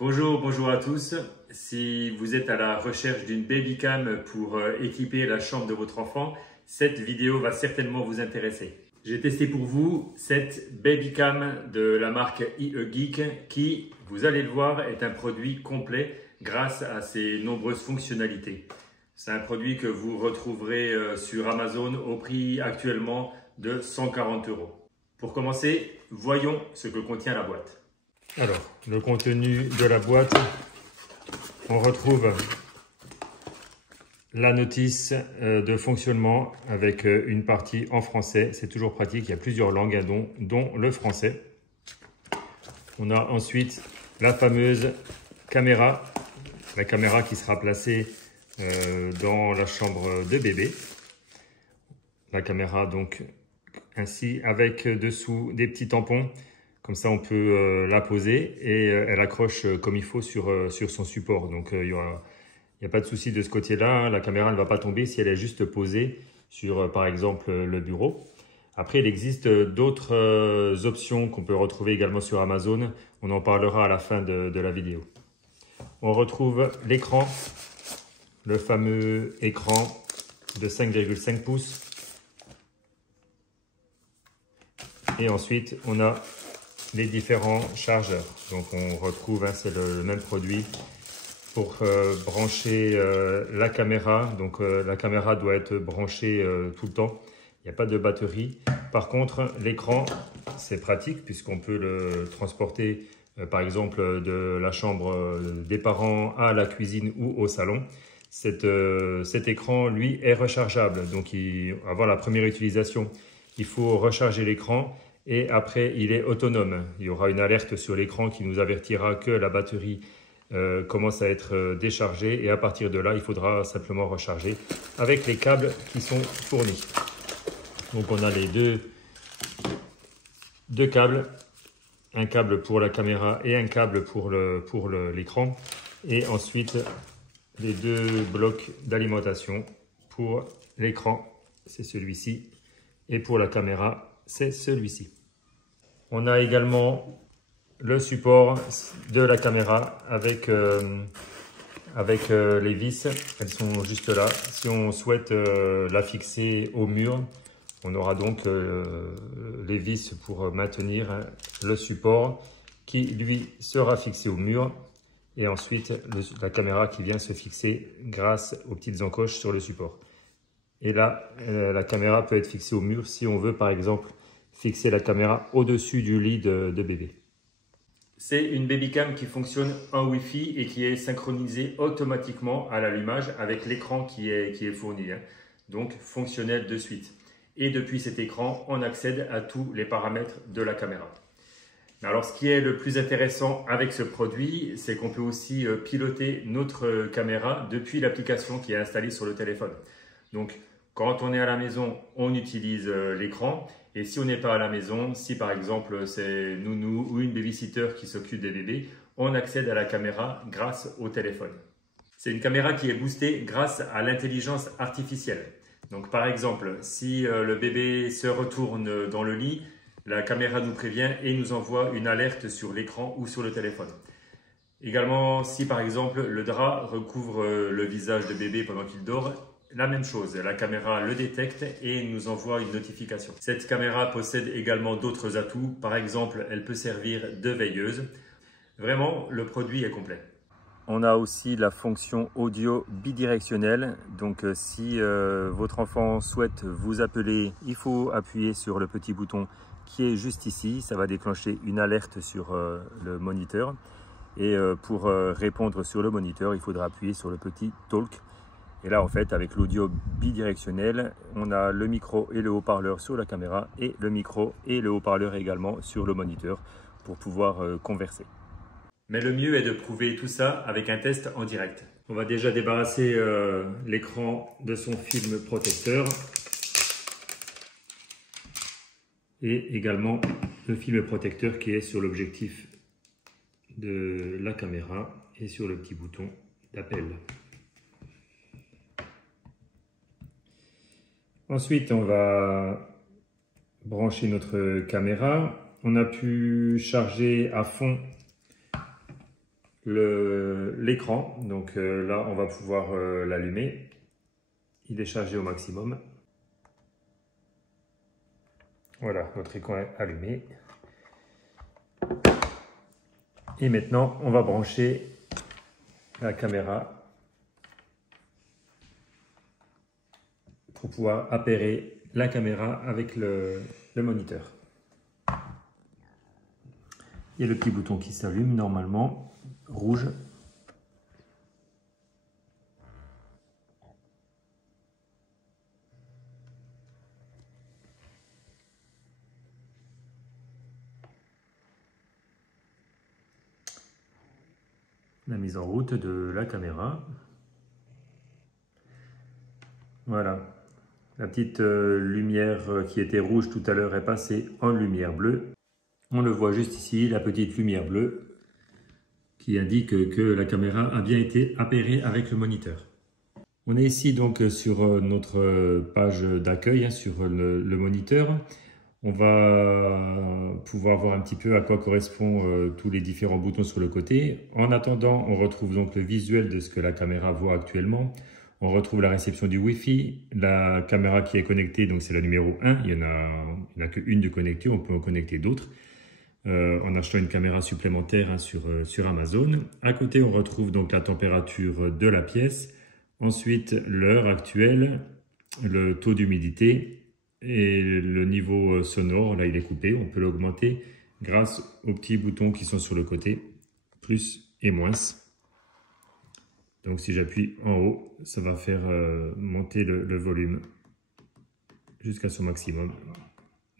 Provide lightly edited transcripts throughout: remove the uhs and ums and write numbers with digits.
Bonjour à tous. Si vous êtes à la recherche d'une babycam pour équiper la chambre de votre enfant, cette vidéo va certainement vous intéresser. J'ai testé pour vous cette babycam de la marque IE-Geek qui, vous allez le voir, est un produit complet grâce à ses nombreuses fonctionnalités. C'est un produit que vous retrouverez sur Amazon au prix actuellement de 140 €. Pour commencer, voyons ce que contient la boîte. Alors, le contenu de la boîte, on retrouve la notice de fonctionnement avec une partie en français. C'est toujours pratique, il y a plusieurs langues, dont le français. On a ensuite la fameuse caméra, la caméra qui sera placée dans la chambre de bébé. La caméra donc ainsi avec dessous des petits tampons. Comme ça, on peut la poser et elle accroche comme il faut sur son support. Donc, il n'y a pas de souci de ce côté-là. La caméra ne va pas tomber si elle est juste posée sur, par exemple, le bureau. Après, il existe d'autres options qu'on peut retrouver également sur Amazon. On en parlera à la fin de la vidéo. On retrouve l'écran, le fameux écran de 5,5 pouces. Et ensuite, on a les différents chargeurs. Donc on retrouve, c'est le même produit pour brancher la caméra. Donc la caméra doit être branchée tout le temps. Il n'y a pas de batterie. Par contre, l'écran, c'est pratique puisqu'on peut le transporter par exemple de la chambre des parents à la cuisine ou au salon. Cet écran, lui, est rechargeable. Donc avant la première utilisation, il faut recharger l'écran. Et après, il est autonome. Il y aura une alerte sur l'écran qui nous avertira que la batterie commence à être déchargée. Et à partir de là, il faudra simplement recharger avec les câbles qui sont fournis. Donc, on a les deux câbles. Un câble pour la caméra et un câble pour l'écran. Et ensuite, les deux blocs d'alimentation. Pour l'écran, c'est celui-ci. Et pour la caméra, c'est celui-ci. On a également le support de la caméra avec les vis. Elles sont juste là. Si on souhaite la fixer au mur, on aura donc les vis pour maintenir le support qui, lui, sera fixé au mur. Et ensuite, la caméra qui vient se fixer grâce aux petites encoches sur le support. Et là, la caméra peut être fixée au mur si on veut, par exemple, fixer la caméra au-dessus du lit de bébé. C'est une babycam qui fonctionne en Wi-Fi et qui est synchronisée automatiquement à l'allumage avec l'écran qui est fourni. Donc, fonctionnel de suite. Et depuis cet écran, on accède à tous les paramètres de la caméra. Alors, ce qui est le plus intéressant avec ce produit, c'est qu'on peut aussi piloter notre caméra depuis l'application qui est installée sur le téléphone. Donc, quand on est à la maison, on utilise l'écran. Et si on n'est pas à la maison, si par exemple c'est nounou ou une babysitter qui s'occupe des bébés, on accède à la caméra grâce au téléphone. C'est une caméra qui est boostée grâce à l'intelligence artificielle. Donc par exemple, si le bébé se retourne dans le lit, la caméra nous prévient et nous envoie une alerte sur l'écran ou sur le téléphone. Également, si par exemple le drap recouvre le visage de bébé pendant qu'il dort, la même chose, la caméra le détecte et nous envoie une notification. Cette caméra possède également d'autres atouts. Par exemple, elle peut servir de veilleuse. Vraiment, le produit est complet. On a aussi la fonction audio bidirectionnelle. Donc, si votre enfant souhaite vous appeler, il faut appuyer sur le petit bouton qui est juste ici. Ça va déclencher une alerte sur le moniteur. Et pour répondre sur le moniteur, il faudra appuyer sur le petit talk. Et là, en fait, avec l'audio bidirectionnel, on a le micro et le haut-parleur sur la caméra et le micro et le haut-parleur également sur le moniteur pour pouvoir converser. Mais le mieux est de prouver tout ça avec un test en direct. On va déjà débarrasser l'écran de son film protecteur et également le film protecteur qui est sur l'objectif de la caméra et sur le petit bouton d'appel. Ensuite, on va brancher notre caméra. On a pu charger à fond l'écran. Donc là, on va pouvoir l'allumer. Il est chargé au maximum. Voilà, notre écran est allumé. Et maintenant, on va brancher la caméra pour pouvoir appairer la caméra avec le moniteur. Il y a le petit bouton qui s'allume normalement, rouge. La mise en route de la caméra. Voilà, la petite lumière qui était rouge tout à l'heure est passée en lumière bleue. On le voit juste ici, la petite lumière bleue qui indique que la caméra a bien été appairée avec le moniteur. On est ici donc sur notre page d'accueil, sur le moniteur. On va pouvoir voir un petit peu à quoi correspondent tous les différents boutons sur le côté. En attendant, on retrouve donc le visuel de ce que la caméra voit actuellement. On retrouve la réception du Wi-Fi, la caméra qui est connectée, donc c'est la numéro 1. Il n'y en a qu'une de connectée, on peut en connecter d'autres. En achetant une caméra supplémentaire sur Amazon. À côté, on retrouve donc la température de la pièce. Ensuite, l'heure actuelle, le taux d'humidité. Et le niveau sonore, là il est coupé, on peut l'augmenter grâce aux petits boutons qui sont sur le côté, plus et moins. Donc si j'appuie en haut, ça va faire monter le volume jusqu'à son maximum.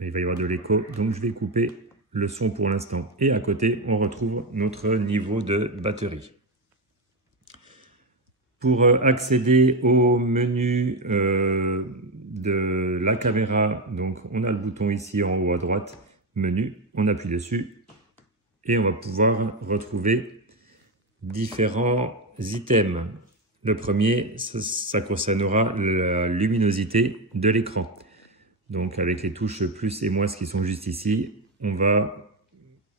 Mais il va y avoir de l'écho, donc je vais couper le son pour l'instant. Et à côté, on retrouve notre niveau de batterie. Pour accéder au menu de la caméra, donc on a le bouton ici en haut à droite, menu, on appuie dessus et on va pouvoir retrouver différents items. Le premier, ça concernera la luminosité de l'écran. Donc avec les touches plus et moins qui sont juste ici, on va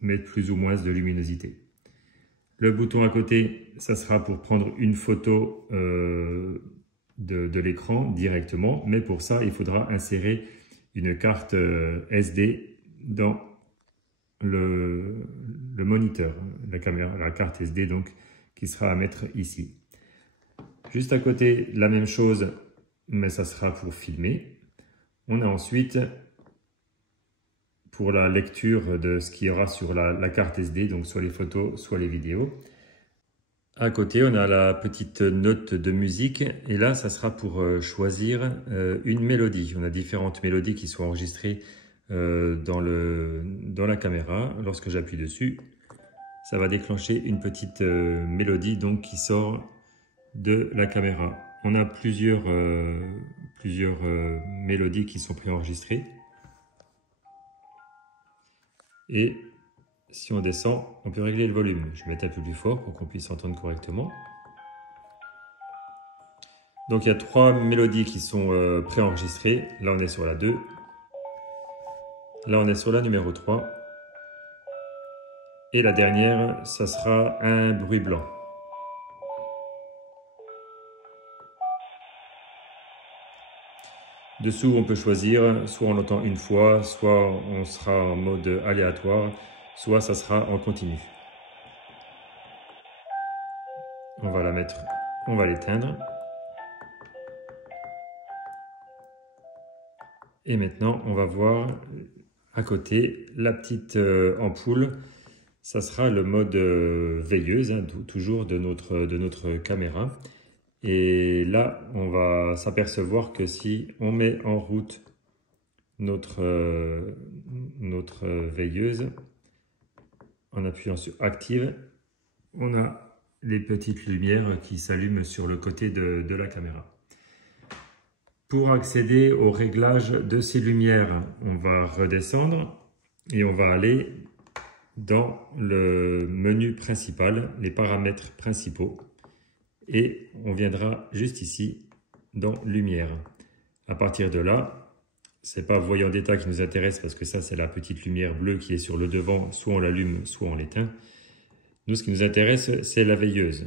mettre plus ou moins de luminosité. Le bouton à côté, ça sera pour prendre une photo de l'écran directement, mais pour ça, il faudra insérer une carte SD dans le moniteur, la caméra, la carte SD donc qui sera à mettre ici. Juste à côté, la même chose, mais ça sera pour filmer. On a ensuite pour la lecture de ce qu'il y aura sur la carte SD, donc soit les photos, soit les vidéos. À côté, on a la petite note de musique et là, ça sera pour choisir une mélodie. On a différentes mélodies qui sont enregistrées dans la caméra. Lorsque j'appuie dessus, ça va déclencher une petite mélodie donc, qui sort de la caméra. On a plusieurs mélodies qui sont préenregistrées. Et si on descend, on peut régler le volume. Je vais mettre un peu plus fort pour qu'on puisse entendre correctement. Donc il y a 3 mélodies qui sont préenregistrées. Là on est sur la 2. Là on est sur la numéro 3. Et la dernière, ça sera un bruit blanc. Dessous, on peut choisir, soit on l'entend une fois, soit on sera en mode aléatoire, soit ça sera en continu. On va la mettre, on va l'éteindre. Et maintenant, on va voir à côté la petite ampoule. Ça sera le mode veilleuse, hein, toujours de notre caméra. Et là, on va s'apercevoir que si on met en route notre veilleuse, en appuyant sur Active, on a les petites lumières qui s'allument sur le côté de la caméra. Pour accéder au réglage de ces lumières, on va redescendre et on va aller dans le menu principal, les paramètres principaux. Et on viendra juste ici dans lumière. À partir de là, c'est pas voyant d'état qui nous intéresse parce que ça c'est la petite lumière bleue qui est sur le devant, soit on l'allume, soit on l'éteint. Nous, ce qui nous intéresse, c'est la veilleuse.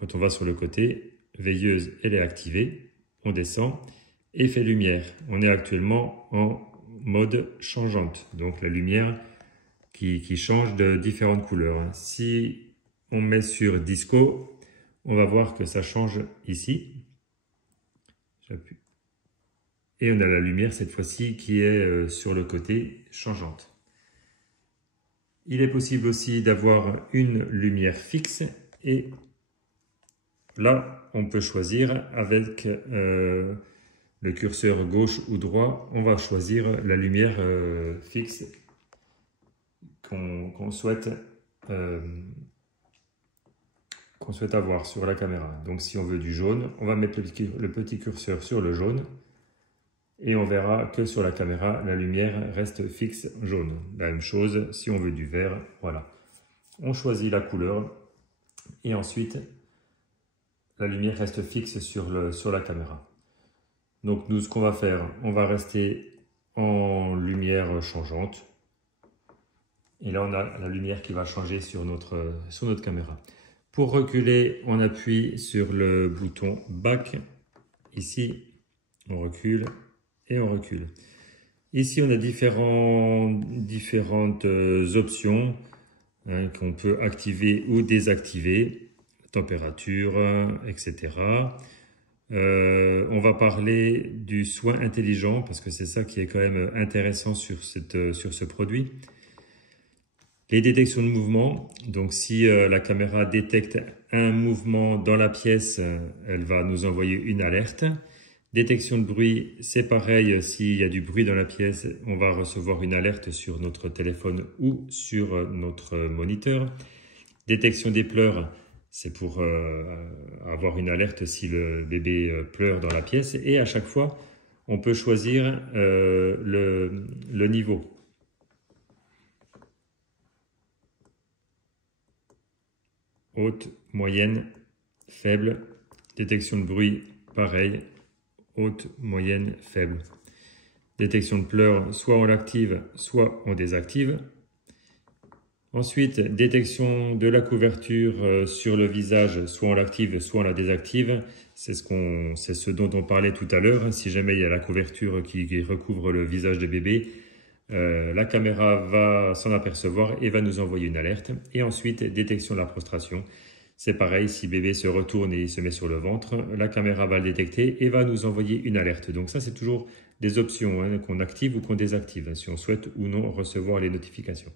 Quand on va sur le côté, veilleuse, elle est activée. On descend, effet lumière. On est actuellement en mode changeante. Donc la lumière qui change de différentes couleurs. Si on met sur disco, on va voir que ça change ici. J'appuie. Et on a la lumière cette fois-ci qui est sur le côté changeante. Il est possible aussi d'avoir une lumière fixe et là, on peut choisir avec le curseur gauche ou droit, on va choisir la lumière fixe qu'on souhaite avoir sur la caméra. Donc si on veut du jaune, on va mettre le petit curseur sur le jaune et on verra que sur la caméra, la lumière reste fixe jaune. La même chose, si on veut du vert, voilà. On choisit la couleur et ensuite, la lumière reste fixe sur la caméra. Donc nous, ce qu'on va faire, on va rester en lumière changeante. Et là, on a la lumière qui va changer sur notre caméra. Pour reculer, on appuie sur le bouton Back. Ici, on recule et on recule. Ici, on a différentes options qu'on peut activer ou désactiver. Température, etc. On va parler du soin intelligent parce que c'est ça qui est quand même intéressant sur ce produit. Les détections de mouvement, donc si la caméra détecte un mouvement dans la pièce, elle va nous envoyer une alerte. Détection de bruit, c'est pareil, s'il y a du bruit dans la pièce, on va recevoir une alerte sur notre téléphone ou sur notre moniteur. Détection des pleurs, c'est pour avoir une alerte si le bébé pleure dans la pièce. Et à chaque fois, on peut choisir le niveau. Haute, moyenne, faible. Détection de bruit, pareil. Haute, moyenne, faible. Détection de pleurs, soit on l'active, soit on désactive. Ensuite, détection de la couverture sur le visage, soit on l'active, soit on la désactive. C'est ce dont on parlait tout à l'heure. Si jamais il y a la couverture qui recouvre le visage de bébé, la caméra va s'en apercevoir et va nous envoyer une alerte. Et ensuite, détection de la prostration. C'est pareil, si bébé se retourne et il se met sur le ventre, la caméra va le détecter et va nous envoyer une alerte. Donc ça, c'est toujours des options qu'on active ou qu'on désactive, si on souhaite ou non recevoir les notifications.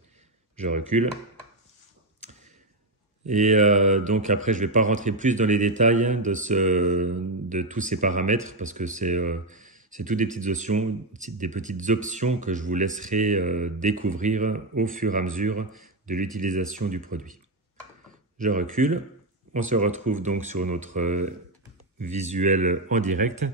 Je recule. Et donc après, je ne vais pas rentrer plus dans les détails de tous ces paramètres parce que c'est toutes des petites options que je vous laisserai découvrir au fur et à mesure de l'utilisation du produit. Je recule. On se retrouve donc sur notre visuel en direct.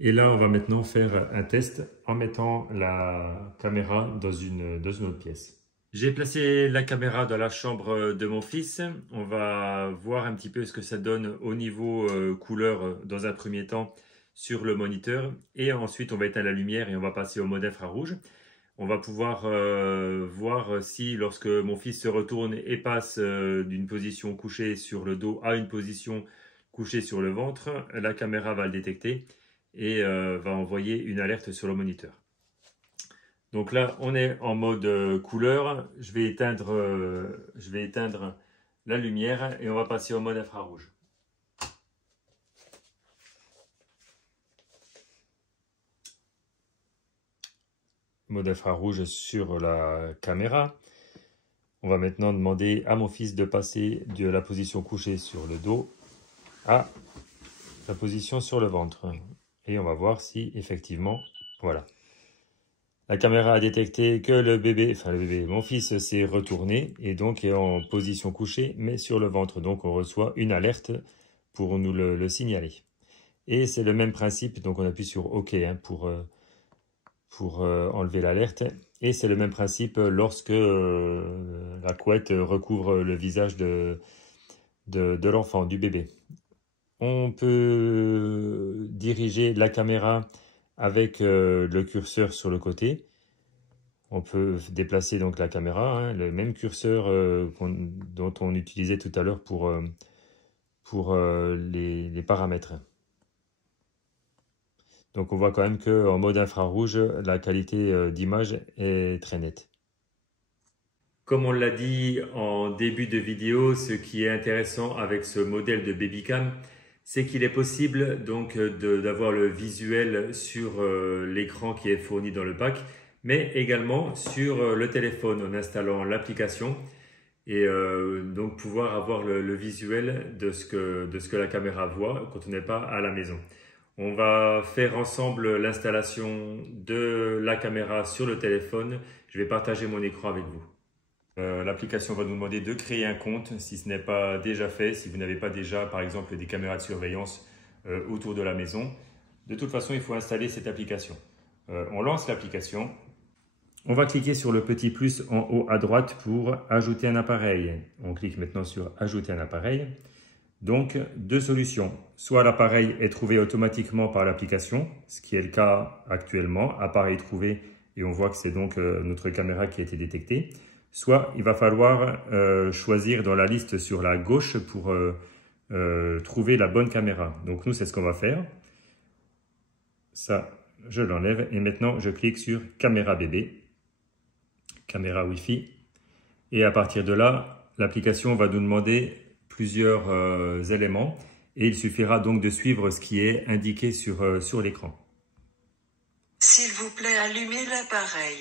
Et là, on va maintenant faire un test en mettant la caméra dans une autre pièce. J'ai placé la caméra dans la chambre de mon fils. On va voir un petit peu ce que ça donne au niveau couleur dans un premier temps sur le moniteur. Et ensuite, on va éteindre la lumière et on va passer au mode infrarouge. On va pouvoir voir si lorsque mon fils se retourne et passe d'une position couchée sur le dos à une position couchée sur le ventre, la caméra va le détecter et va envoyer une alerte sur le moniteur. Donc là, on est en mode couleur. Je vais éteindre la lumière et on va passer au mode infrarouge. Mode infrarouge sur la caméra. On va maintenant demander à mon fils de passer de la position couchée sur le dos à la position sur le ventre. Et on va voir si effectivement, voilà. La caméra a détecté que mon fils s'est retourné et donc est en position couchée, mais sur le ventre. Donc on reçoit une alerte pour nous le signaler. Et c'est le même principe, donc on appuie sur OK pour enlever l'alerte. Et c'est le même principe lorsque la couette recouvre le visage de l'enfant, du bébé. On peut diriger la caméra avec le curseur sur le côté. On peut déplacer donc la caméra, hein, le même curseur dont on utilisait tout à l'heure pour les paramètres. Donc on voit quand même qu'en mode infrarouge, la qualité d'image est très nette. Comme on l'a dit en début de vidéo, ce qui est intéressant avec ce modèle de Babycam, c'est qu'il est possible donc d'avoir le visuel sur l'écran qui est fourni dans le pack, mais également sur le téléphone en installant l'application et donc pouvoir avoir le visuel de ce que la caméra voit quand on n'est pas à la maison. On va faire ensemble l'installation de la caméra sur le téléphone. Je vais partager mon écran avec vous. L'application va nous demander de créer un compte si ce n'est pas déjà fait, si vous n'avez pas déjà par exemple des caméras de surveillance autour de la maison. De toute façon, il faut installer cette application. On lance l'application. On va cliquer sur le petit plus en haut à droite pour ajouter un appareil. On clique maintenant sur ajouter un appareil. Donc, deux solutions. Soit l'appareil est trouvé automatiquement par l'application, ce qui est le cas actuellement, appareil trouvé, et on voit que c'est donc notre caméra qui a été détectée. Soit il va falloir choisir dans la liste sur la gauche pour trouver la bonne caméra. Donc nous, c'est ce qu'on va faire. Ça, je l'enlève et maintenant, je clique sur caméra bébé, caméra Wi-Fi. Et à partir de là, l'application va nous demander plusieurs éléments et il suffira donc de suivre ce qui est indiqué sur l'écran. S'il vous plaît, allumez l'appareil.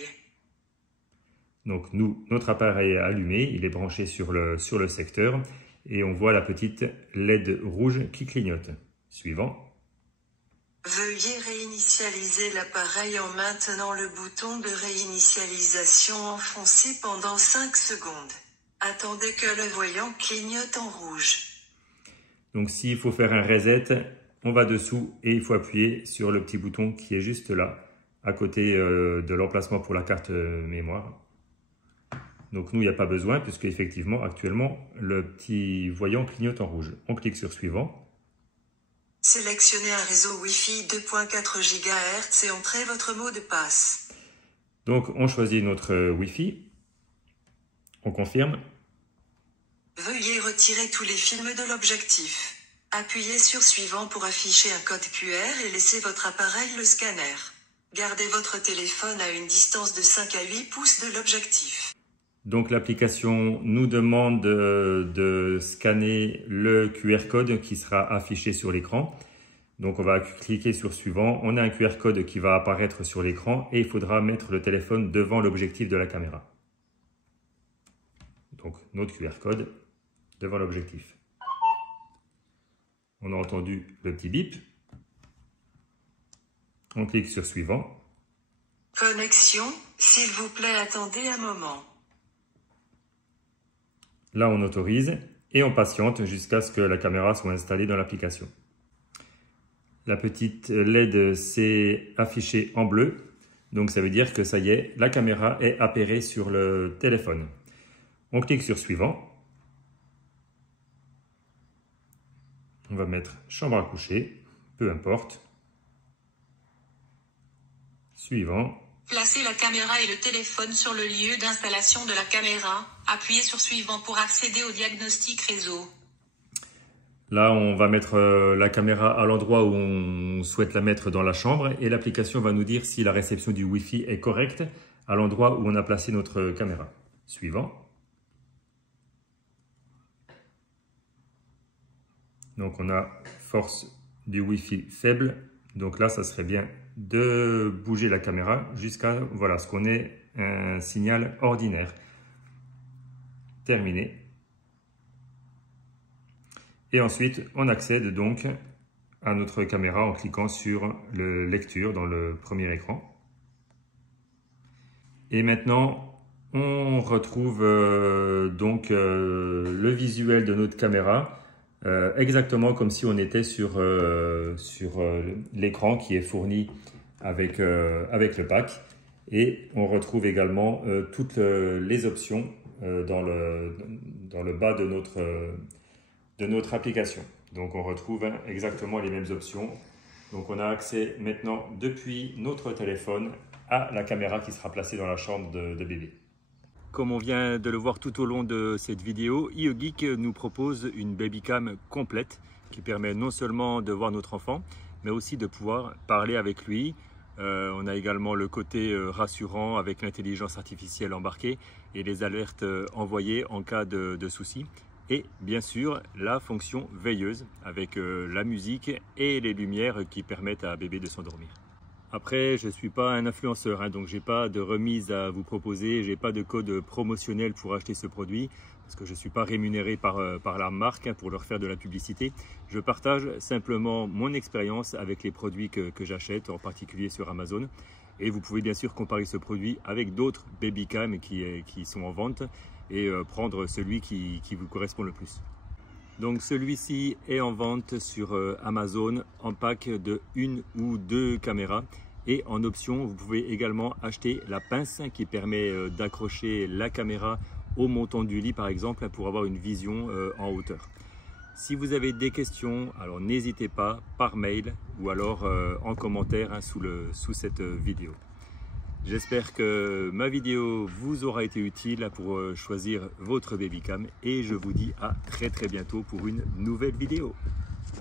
Donc notre appareil est allumé, il est branché sur le secteur et on voit la petite LED rouge qui clignote. Suivant. Veuillez réinitialiser l'appareil en maintenant le bouton de réinitialisation enfoncé pendant 5 secondes. Attendez que le voyant clignote en rouge. Donc s'il faut faire un reset, on va dessous et il faut appuyer sur le petit bouton qui est juste là, à côté de l'emplacement pour la carte mémoire. Donc nous, il n'y a pas besoin puisque effectivement, actuellement, le petit voyant clignote en rouge. On clique sur suivant. Sélectionnez un réseau Wi-Fi 2.4 GHz et entrez votre mot de passe. Donc on choisit notre Wi-Fi. On confirme. Veuillez retirer tous les films de l'objectif. Appuyez sur suivant pour afficher un code QR et laissez votre appareil le scanner. Gardez votre téléphone à une distance de 5 à 8 pouces de l'objectif. Donc l'application nous demande de scanner le QR code qui sera affiché sur l'écran. Donc on va cliquer sur suivant. On a un QR code qui va apparaître sur l'écran et il faudra mettre le téléphone devant l'objectif de la caméra. Donc notre QR code devant l'objectif. On a entendu le petit bip. On clique sur suivant. Connexion, s'il vous plaît, attendez un moment. Là, on autorise et on patiente jusqu'à ce que la caméra soit installée dans l'application. La petite LED s'est affichée en bleu. Donc, ça veut dire que ça y est, la caméra est appairée sur le téléphone. On clique sur suivant. On va mettre chambre à coucher, peu importe. Suivant. Placez la caméra et le téléphone sur le lieu d'installation de la caméra. Appuyez sur suivant pour accéder au diagnostic réseau. Là, on va mettre la caméra à l'endroit où on souhaite la mettre dans la chambre et l'application va nous dire si la réception du Wi-Fi est correcte à l'endroit où on a placé notre caméra. Suivant. Donc, on a force du Wi-Fi faible. Donc là, ça serait bien de bouger la caméra jusqu'à ce qu'on ait un signal ordinaire. Terminé. Et ensuite, on accède donc à notre caméra en cliquant sur le lecture dans le premier écran. Et maintenant, on retrouve le visuel de notre caméra exactement comme si on était sur l'écran qui est fourni avec le pack. Et on retrouve également toutes les options dans le bas de notre application. Donc on retrouve exactement les mêmes options. Donc on a accès maintenant depuis notre téléphone à la caméra qui sera placée dans la chambre de bébé. Comme on vient de le voir tout au long de cette vidéo, IOGeek nous propose une babycam complète qui permet non seulement de voir notre enfant, mais aussi de pouvoir parler avec lui. On a également le côté rassurant avec l'intelligence artificielle embarquée et les alertes envoyées en cas de soucis. Et bien sûr, la fonction veilleuse avec la musique et les lumières qui permettent à bébé de s'endormir. Après, je ne suis pas un influenceur, donc je n'ai pas de remise à vous proposer, je n'ai pas de code promotionnel pour acheter ce produit, parce que je ne suis pas rémunéré par la marque pour leur faire de la publicité. Je partage simplement mon expérience avec les produits que j'achète, en particulier sur Amazon. Et vous pouvez bien sûr comparer ce produit avec d'autres babycam qui sont en vente et prendre celui qui vous correspond le plus. Donc celui-ci est en vente sur Amazon en pack de 1 ou 2 caméras. Et en option, vous pouvez également acheter la pince qui permet d'accrocher la caméra au montant du lit par exemple pour avoir une vision en hauteur. Si vous avez des questions, alors n'hésitez pas par mail ou alors en commentaire sous cette vidéo. J'espère que ma vidéo vous aura été utile pour choisir votre babycam et je vous dis à très bientôt pour une nouvelle vidéo.